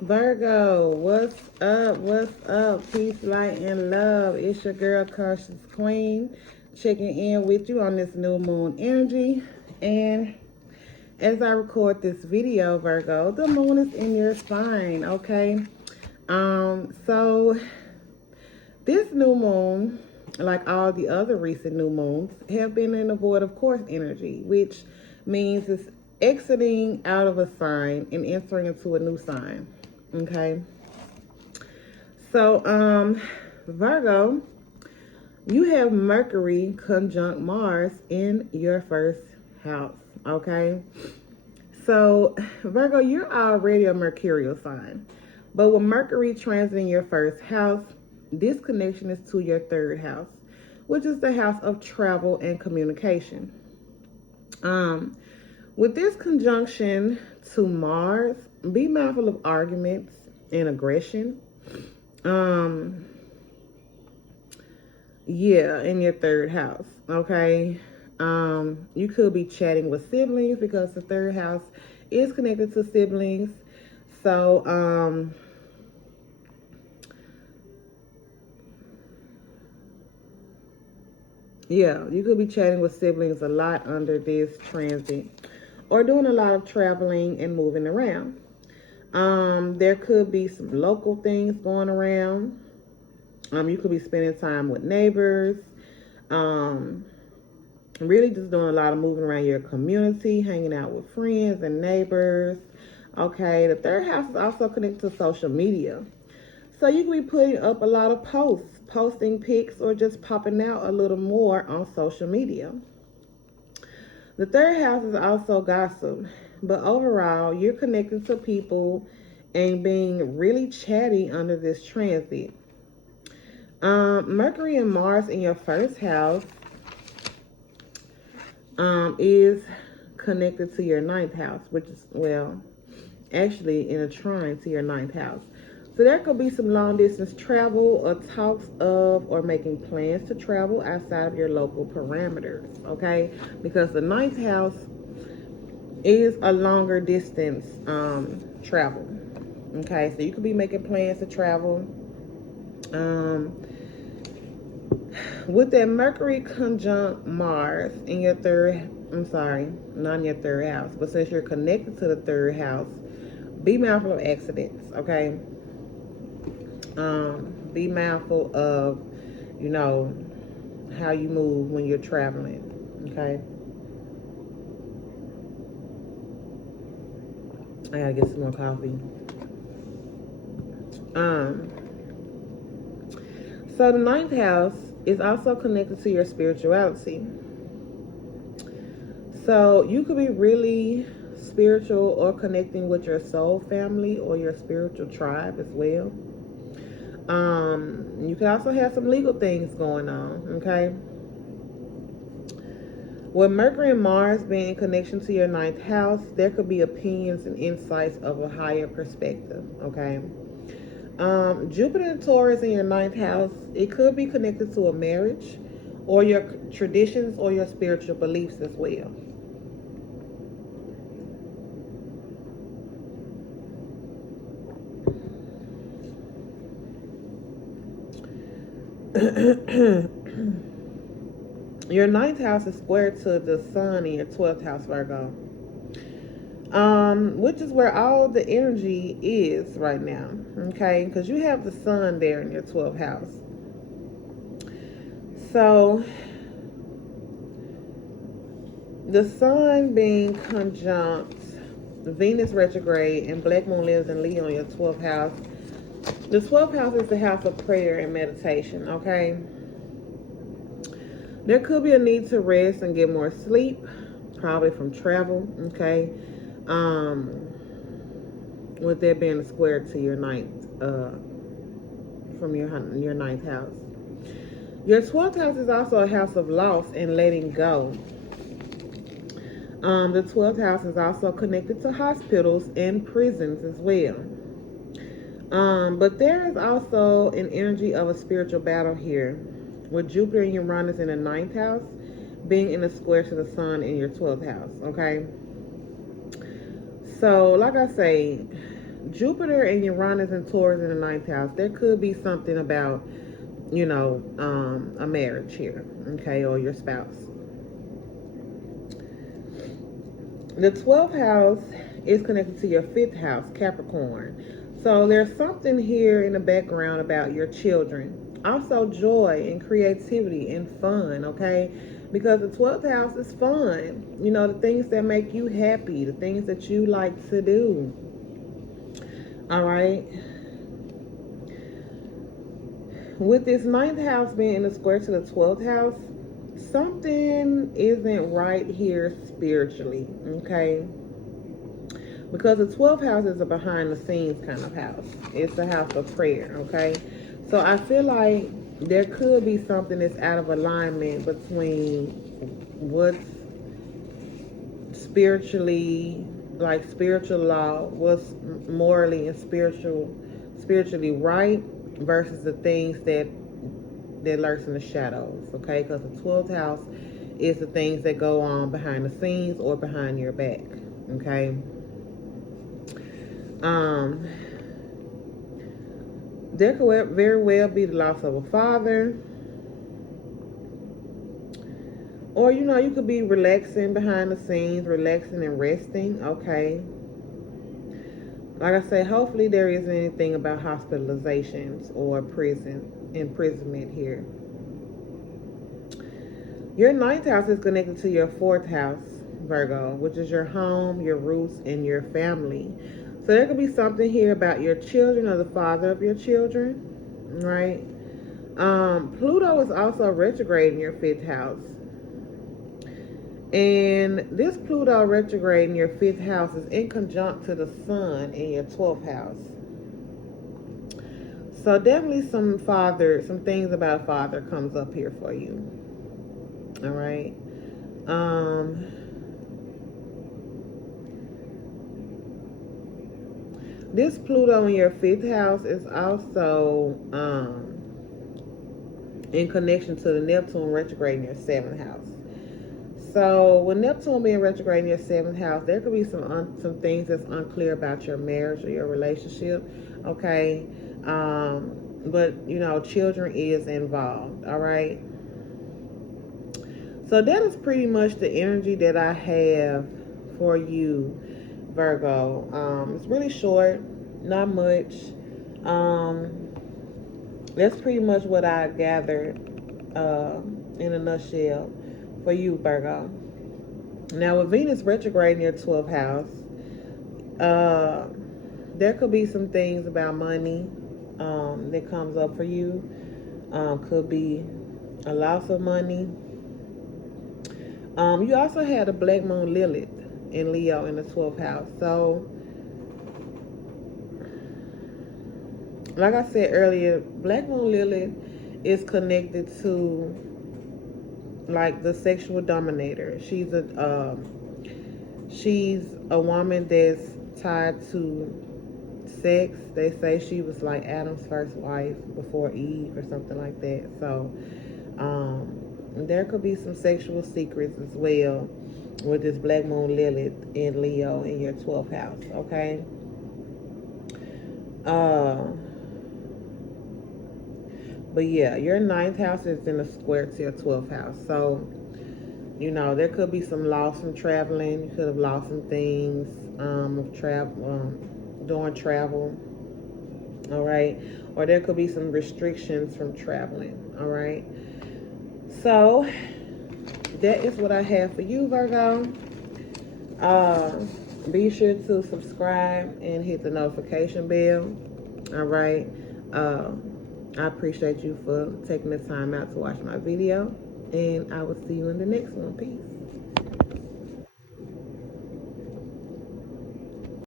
Virgo, what's up? What's up? Peace, light, and love. It's your girl, Cautious Queen, checking in with you on this new moon energy. And as I record this video, Virgo, the moon is in your sign, okay? So this new moon, like all the other recent new moons, have been in a void of course energy, which means it's exiting out of a sign and entering into a new sign. Okay. So, Virgo, you have Mercury conjunct Mars in your first house. Okay. So, Virgo, you're already a mercurial sign. But with Mercury transiting your first house, this connection is to your third house, which is the house of travel and communication. With this conjunction to Mars, be mindful of arguments and aggression. Yeah, in your third house, okay? You could be chatting with siblings because the third house is connected to siblings. So, yeah, you could be chatting with siblings a lot under this transit or doing a lot of traveling and moving around. There could be some local things going around. You could be spending time with neighbors. Really just doing a lot of moving around your community, hanging out with friends and neighbors. Okay, the third house is also connected to social media. So you can be putting up a lot of posts, posting pics, or just popping out a little more on social media. The third house is also gossip, but overall, you're connected to people and being really chatty under this transit. Mercury and Mars in your first house is connected to your ninth house, which is, well, actually in a trine to your ninth house. So there could be some long distance travel or talks of or making plans to travel outside of your local parameters, okay? Because the ninth house is a longer distance travel, okay? So you could be making plans to travel. With that Mercury conjunct Mars in your not in your third house, but since you're connected to the third house, be mindful of accidents, okay? Be mindful of, how you move when you're traveling, okay? I gotta get some more coffee. So the ninth house is also connected to your spirituality. So you could be really spiritual or connecting with your soul family or your spiritual tribe as well. You could also have some legal things going on, okay? With Mercury and Mars being in connection to your ninth house, there could be opinions and insights of a higher perspective, okay? Jupiter and Taurus in your ninth house, it could be connected to a marriage or your traditions or your spiritual beliefs as well. Your ninth house is square to the sun in your 12th house, Virgo. Which is where all the energy is right now, okay? Because you have the sun there in your 12th house. So, the sun being conjunct Venus retrograde and Black Moon lives in Leo in your 12th house. The 12th house is the house of prayer and meditation, okay? There could be a need to rest and get more sleep, probably from travel, okay? With that being a square to your ninth, from your ninth house. Your 12th house is also a house of loss and letting go. The 12th house is also connected to hospitals and prisons as well. But there is also an energy of a spiritual battle here, with Jupiter and Uranus in the ninth house being in a square to the sun in your 12th house, okay? So, like I say, Jupiter and Uranus and Taurus in the ninth house, there could be something about, you know, a marriage here, okay, or your spouse. The 12th house is connected to your 5th house, Capricorn. So there's something here in the background about your children. Also joy and creativity and fun, okay? Because the 12th house is fun. You know, the things that make you happy, the things that you like to do. All right? With this 9th house being in the square to the 12th house, something isn't right here spiritually, okay? Because the 12th house is a behind the scenes kind of house. It's a house of prayer, okay? So I feel like there could be something that's out of alignment between what's spiritually, like spiritual law, what's morally and spiritually right versus the things that lurks in the shadows, okay? Because the 12th house is the things that go on behind the scenes or behind your back, okay? There could very well be the loss of a father, or you know, you could be relaxing behind the scenes, relaxing and resting, okay? Like I said, hopefully there isn't anything about hospitalizations or imprisonment here. Your 9th house is connected to your 4th house, Virgo, which is your home, your roots, and your family. So there could be something here about your children or the father of your children, right? Pluto is also retrograde in your 5th house. And this Pluto retrograde in your 5th house is in conjunct to the sun in your 12th house. So definitely some things about a father comes up here for you. All right. This Pluto in your 5th house is also in connection to the Neptune retrograde in your 7th house. So with Neptune being retrograde in your 7th house, there could be some things that's unclear about your marriage or your relationship, okay? But you know, children is involved, all right? So that is pretty much the energy that I have for you, Virgo. It's really short, not much. That's pretty much what I gathered in a nutshell for you, Virgo. Now with Venus retrograde in your 12th house, there could be some things about money that comes up for you. Could be a loss of money. You also had a Black Moon Lilith in Leo in the 12th house. So, like I said earlier, Black Moon Lilith is connected to like the sexual dominator. She's a woman that's tied to sex. They say she was like Adam's first wife before Eve or something like that. So, there could be some sexual secrets as well with this Black Moon Lilith in Leo in your 12th house, okay? But yeah, your 9th house is in a square to your 12th house. So, you know, there could be some loss from traveling. You could have lost some things during travel, all right? Or there could be some restrictions from traveling, all right? So that is what I have for you, Virgo. Be sure to subscribe and hit the notification bell. All right. I appreciate you for taking the time out to watch my video, and I will see you in the next one. Peace.